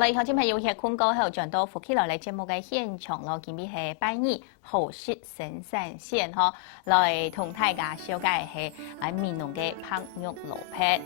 好啦，以後今日要嘅廣告係轉到福起來嚟節目嘅現場咯，今日係拜二好食生產線嗬，來同大家紹介係喺面農嘅烹肉蘿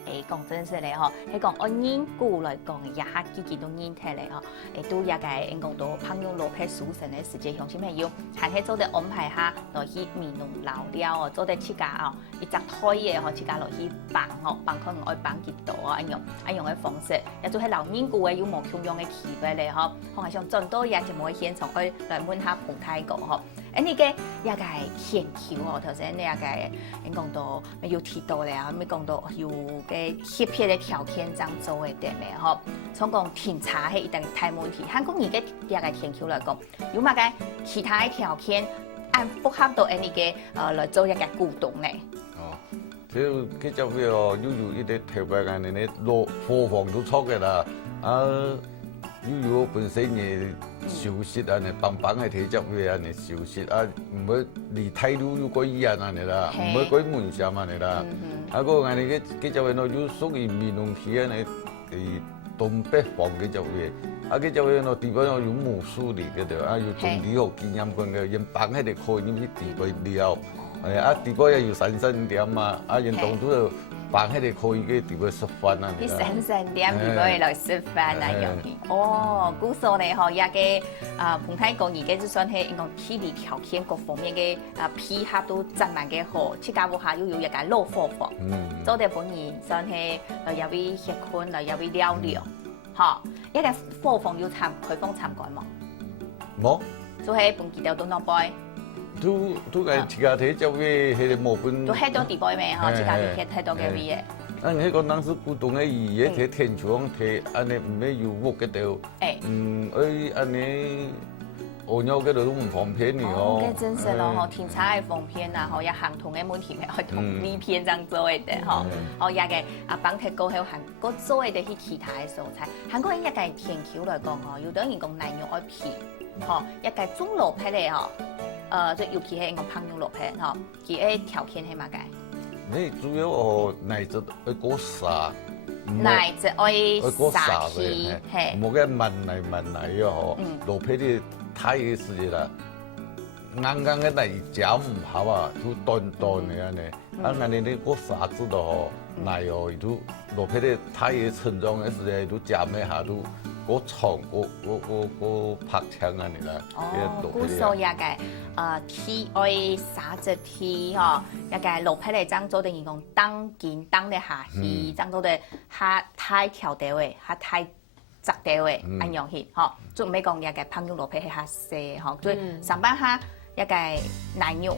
蔔，講真實嚟嗬，係講按研究來講，一下幾件都研睇嚟嗬，都一個講到烹肉蘿蔔熟成嘅時間，鄉親朋友，係喺做啲安排下來去面農撈料哦，做啲切架哦，一隻胎嘅嗬，切架落去綁哦，綁可能愛綁幾多啊，一樣嘅方式，亦做係撈研究嘅有冇咁樣嘅氣氛嚟嗬，我係想盡多嘢節目嘅現場去來問下彭太哥嗬。呢個一個係研究哦，頭先你一個講到咪要提到咧，咪講到要嘅協調嘅條件怎做嘅點咧，嗬。從講甜茶係一定大問題，韓國而家一個研究來講，有乜嘅其他嘅條件按符合到呢個來做一個互動咧。哦，就佢就會哦，有一啲特別嘅呢，落貨房都錯嘅啦，有本身嘅熟悉啊，你棒棒嘅體質會啊，你熟悉啊，唔會離態度有個異樣啊，你啦，唔會個門上啊，你啦。啊個我哋嘅就係喏，就屬於面農區啊，你東北方嘅就會，啊嘅就係喏地方有木梳嚟嘅度，啊要種地學經驗講嘅，人棒喺度開呢啲地個料，啊地方又要新鮮點啊，啊人當初就。辦喺度可以嘅地方食飯啊！啲新鮮點地方來食飯啊樣嘅。哦，古時候咧嗬，一個彭太哥而家就算係講地理條件各方面嘅配合都真蠻嘅好，切家屋下又有一個老貨房，做啲本意算係有啲食款，有啲料理，嚇一個貨房要開放參觀冇？冇，就係本記得都攞杯。都係自家睇就會喺度冇本。都喺多地杯咩？嗬，自家睇睇到嘅味嘅。啊，你講當時古董嘅嘢睇天窗睇，安尼唔係要屋嘅度。安尼我有嘅度都唔方便嘅哦。嘅真實咯，嗬，天差係方便啊，嗬，一行同嘅問題係去同呢片咁做嘅啫，嗬。哦，一個綁鐵糕喺韓國做嘅啲其他嘅素材，韓國人一個甜口來講，嗬，有等於講奶肉愛皮，嗬，一個中蘿蔔嚟，嗬。即尤其係講烹肉蘿蔔，嗬，佢嘅條件係乜嘅？你主要哦奶質愛過沙，奶質愛沙氣，係冇嘅燜嚟哦，蘿蔔啲太嘅事情啦，硬嘅奶夾唔好啊，都斷嘅安尼，啊你過沙子度哦，奶哦都蘿蔔啲太嘅成長嘅時候都夾咩下都。個長個拍槍啊！你啦，哦，古時一個鐵愛沙質鐵嗬，一個蘿蔔嚟裝做的人講當見當的下去，裝做的下太條地位，下太窄地位，安樣去嗬。就唔係講一個烹肉蘿蔔係下細嗬，所以上班下一個奶肉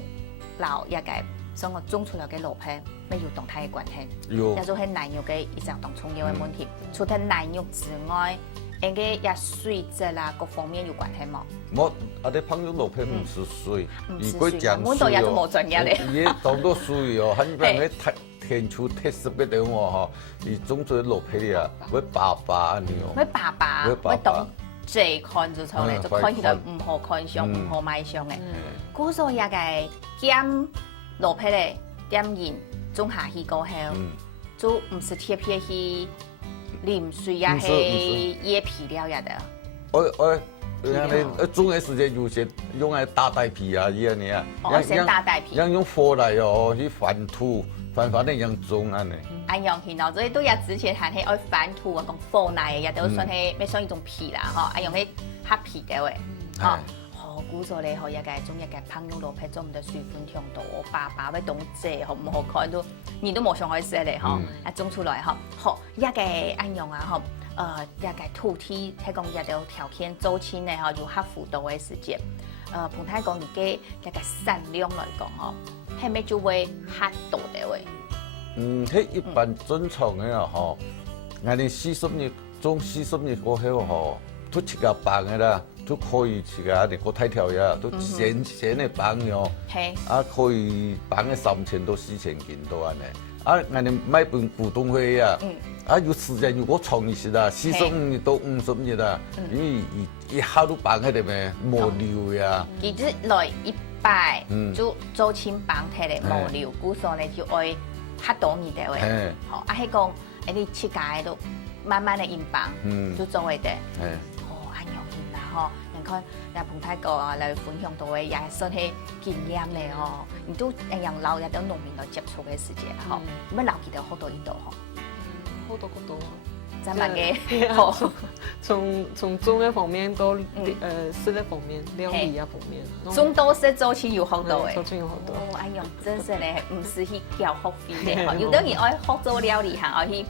撈一個，所以我種出來嘅蘿蔔咩要同它嘅關係？有，就係奶肉嘅一種同重要嘅問題。除咗奶肉之外，應該也水質啦，各方面有關係冇？冇，啊啲烹肉蘿蔔唔是水，如果講水哦，嘢當到水哦，很般嘅天廚特色嘅地方嗬，你種出蘿蔔啊，會白白呢哦，會白白，會當這看就出嚟，就看起來唔好看上，唔好賣相嘅。嗰時候也係點蘿蔔咧，點鹽種下去過後，就唔是貼片去。淋水呀，係椰皮料呀的。你種嘅時間有些用嚟打帶皮啊，依樣嘢啊。先打帶皮。用火嚟哦，去翻土，翻的樣種安尼。安樣去咯，所以都有之前係愛翻土啊，講火嚟嘅，都算係咩算一種皮啦，嗬，安樣係黑皮嘅喂，哦。古時候咧，嗬，一個種一個烹肉蘿蔔做唔到水分強度，白白嘅東西，好唔好看都，你都冇上去食咧，嗬，一種出來，嗬，好一個安樣啊，嗬，一個土地係講一個條件做親咧，嗬，要合乎到嘅時間，彭太講而家一個產量來講，嗬，係咪就會嚇到嘅喂？係一般正常嘅啊，嗬，我哋40年種40年過後，嗬，都切個棒嘅啦。都可以自家哋個體條呀，都先嚟綁咗，啊可以綁嘅3000到4000件到安尼，啊我哋買本股東會呀，啊有時間如果長一些啦，45年到50年啦，因為一下都綁喺度咩冇料呀，其實來100就做親綁起嚟冇料，古時候咧就愛较多年的嘿，好，啊，迄讲，你切家都慢慢的硬棒，就做会的，哦，安容易啦吼，你看，来彭太哥啊来分享到的也算是经验的哦，你都让老人到农民来接触的时间吼，你们老记得好多一道吼，好多好多。咱们嘅好，从种的方面到吃的方面，料理啊方面，种都是做起有好多诶，做起有好多。哦，哎呦，真是嘞，唔是去交学费的吼，有的人爱学做料理哈，爱去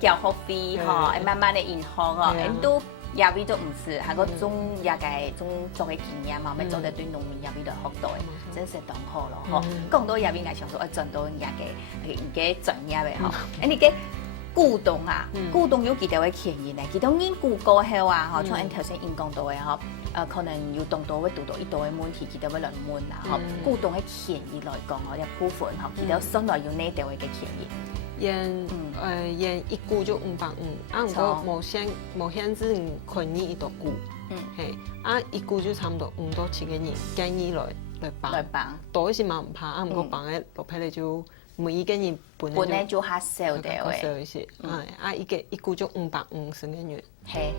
交学费哈，慢慢的研学哦，都也味都唔是，还个种也个种做嘅经验嘛，咪做得对农民也味都学到诶，真是当好咯吼。讲到也味爱想说，赚到也嘅专业嘅吼，你嘅。股东啊，股东有几条嘅权益呢？其中研究过后啊，吼，像头先因讲到嘅吼，可能有当多会遇到一道嘅问题，其中要来问啦，吼，股东嘅权益来讲，吼，一部分吼，其中本来有哪条嘅权益？验一股就550，啊，不过无限制可以一道股，嘿，啊，一股就差不多5到7个人建议来帮，多一些嘛唔怕，啊，不过帮嘅落批你就。每一个人本来就较少的喂，少一些，一股就550个月，嘿，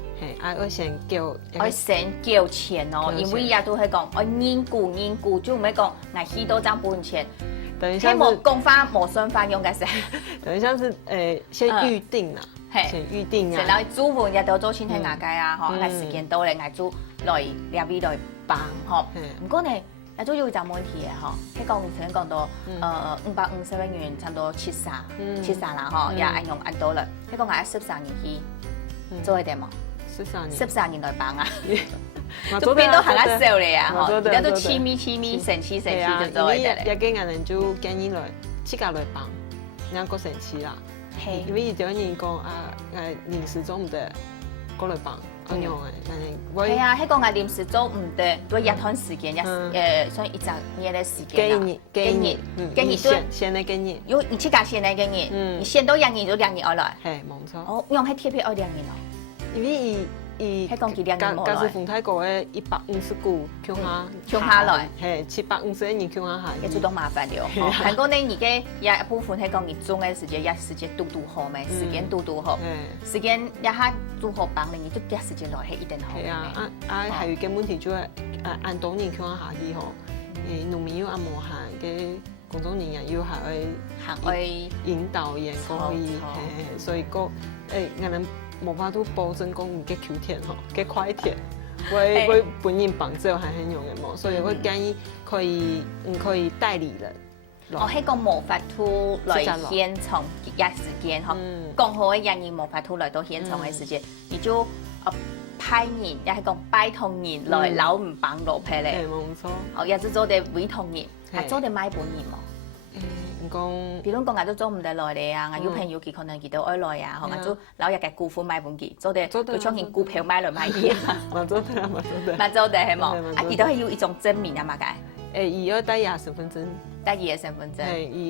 我先叫，我先叫钱哦，因为也都係講，我研究就唔係講，我許多張本錢，等一下冇公花冇雙花用嘅時，等一下是先預定啦，先預定啊，然後主婦也都做先睇牙計啊，嗬，係時間到咧，我做來兩邊來幫，嗬，唔過呢。那就有一個問題嘅嗬，佢講頭先講到550萬元差唔多7三啦嗬，也按用按到啦。佢講係13年去做一點嘛，13年來幫啊，都變到行得少嚟啊嗬，而家都黐咪神奇就做一點咧。一個人就建議來自家來幫，2個神奇啦，因為有人講臨時做唔得，過來幫。咁樣嘅，係啊，迄個係臨時做唔得，都一段時間，所以一整年嘅時間啦。幾年對，先嚟幾年，有你去講先嚟幾年，你先到2年就2年而來。係冇錯。哦，用係貼片2年咯。因為迄講幾2年冇來。假使馮太哥嘅150股，搶下來，係750人搶下下。也做到麻煩了。韓國呢，而家也一部分係講你種嘅時間，也時間嘟好咩？時間嘟好，時間一下做好幫你，你都啲時間來係一定好。係啊，還有一個問題就係按當年搶下去吼，農民又按無閒嘅工作人員又係引導員可以，所以個我哋。冇法度保證講唔嘅求甜嗬，嘅快甜，會本人幫助係很用嘅嘛，所以我建議可以代理人。哦，迄個冇法度來現場嘅時間嗬，講好嘅人員冇法度來到現場嘅時間，你就派人，也係講拜託人來留唔幫落批咧。冇錯。哦，也是做啲委託人，係做啲買本人嘛。比如講，我都做唔得來嘅啊！我有朋友佢可能佢都愛來啊，我做老日嘅股份買本佢，做啲佢將件股票買來買去。嘛做得，嘛做得係冇？啊，佢都係要一種證明啊嘛，解。伊要帶伊身份證，帶伊嘅身份證。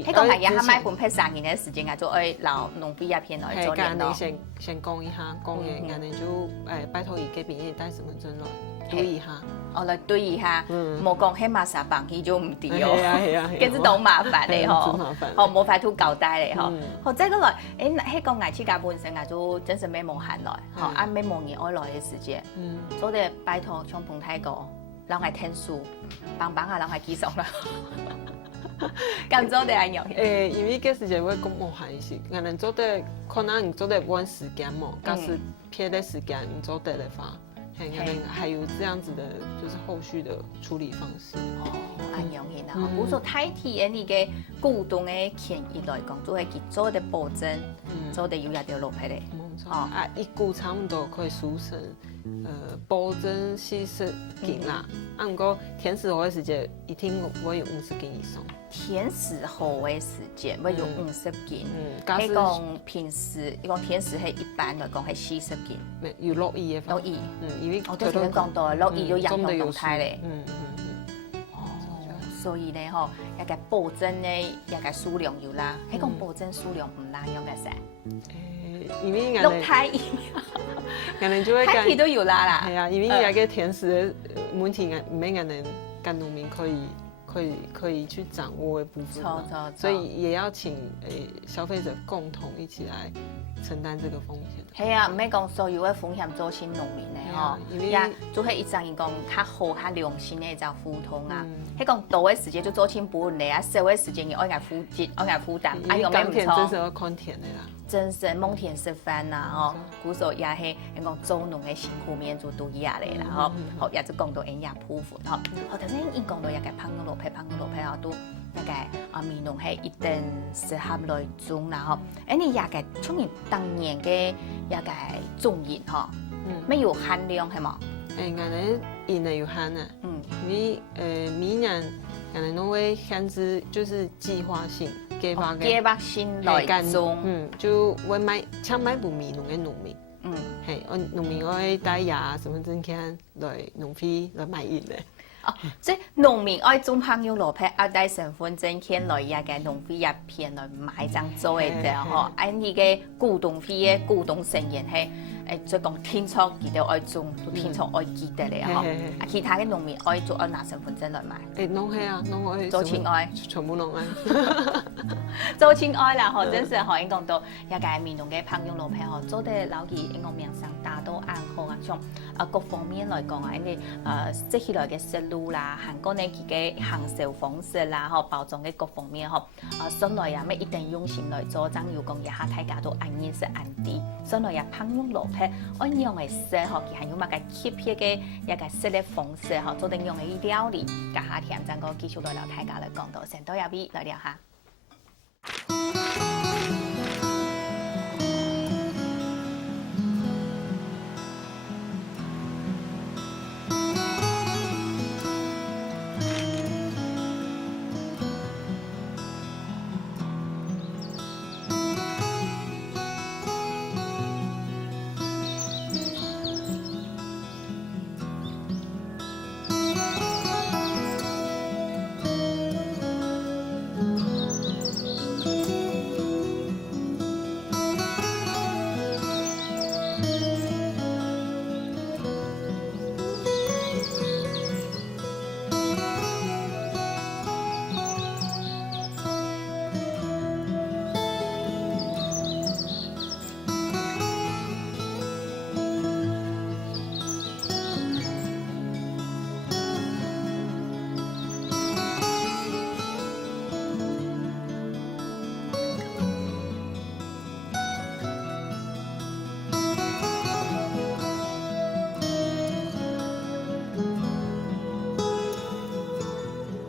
迄個係佢買本批3年嘅時間，我做愛留農筆片來做聯絡。先講一下，講嘅，然後就拜託伊嗰邊帶身份證來。對一下，來對一下，冇講起馬沙棒，佢就唔掂哦。係啊，跟住都麻煩嚟嗬，冇法度交代嚟嗬。或者嗰來，迄個藝術家本身啊，就真係咩無限來，按咩無年愛來嘅時間，所以拜託像彭太哥，讓我聽書，幫下讓我繼續啦。咁做得係容易。因為嗰時就會咁無限事，我哋做得可能唔做得揾時間嘛，假使撇啲時間唔做得嘅話。還有這樣子的，就是後續的處理方式。哦，安容易啦。我說代替你嘅股東嘅權益來講，做係佢做的保證，做的有一條路牌咧。冇錯。啊，一股差唔多可以數成，保證40斤啦。啊，不過天時好嘅時間，一天會有50斤以上。天時好嘅時間會有50斤。你講平時，你講天時係一般來講係40斤。有落雨嘅。落雨。因為我都先講到落雨有陽光動態咧。哦，所以咧吼，一個保證咧，一個數量有啦。你講保證數量唔難用嘅噻。因為落太熱，人哋就會太熱都有啦啦。係啊，因為一個天時嘅問題，唔係人哋跟農民可可以去掌握的部分嘛，所以也要请消费者共同一起来承担这个风险。系啊，唔係講所有嘅風險做親農民嘅吼，也做係一張伊講較好、較良心嘅一個互通啊。係講多嘅時間就做親不穩嘅啊，少嘅時間要愛嚟負責、愛嚟負擔，啊，有咩唔錯？真是要看田的啦。真是蒙田食飯呐，吼，古時候也係人講做農嘅辛苦面做都嘢嚟啦，吼，好也就講到人家鋪付，吼，好頭先已講到一個胖牛肉片啊都一個啊面農係一定適合來種啦，吼，你也個從你當年嘅一個種鹽吼，沒有限量係嘛？俺哋鹽係有限啊，因為每年俺哋都會限制，就是計劃性。計劃性來種，就會搶買不米農嘅農民，係我農民愛帶牙身份證件來農會來買鹽嘅。哦，即係農民愛種香油蘿蔔，要帶身份證件來一個農會一片來買張做嘅啫，嗬。按呢個股東會嘅股東成員係。再講天初記得愛種，都天初愛記得嚟嗬。其他嘅農民愛做愛拿身份證來買。農係啊，農愛做親愛，全部農愛。做親愛啦，嗬，真係可以講到一個面農嘅香油蘿蔔嗬，做得老幾應該名聲大到硬好啊，從各方面來講啊，你積起來嘅食路啦，韓國呢佢嘅行銷方式啦，嗬，包裝嘅各方面嗬，上來啊咩一定用心來做，真要講一下大家都安認識安啲，上來啊香油蘿蔔。按樣嘅食嗬，佢係用乜嘅 keep 嘅一個食嘅方式嗬，做定用嘅料理，家下聽陣個繼續來聊大家來講到成都入邊來聊下。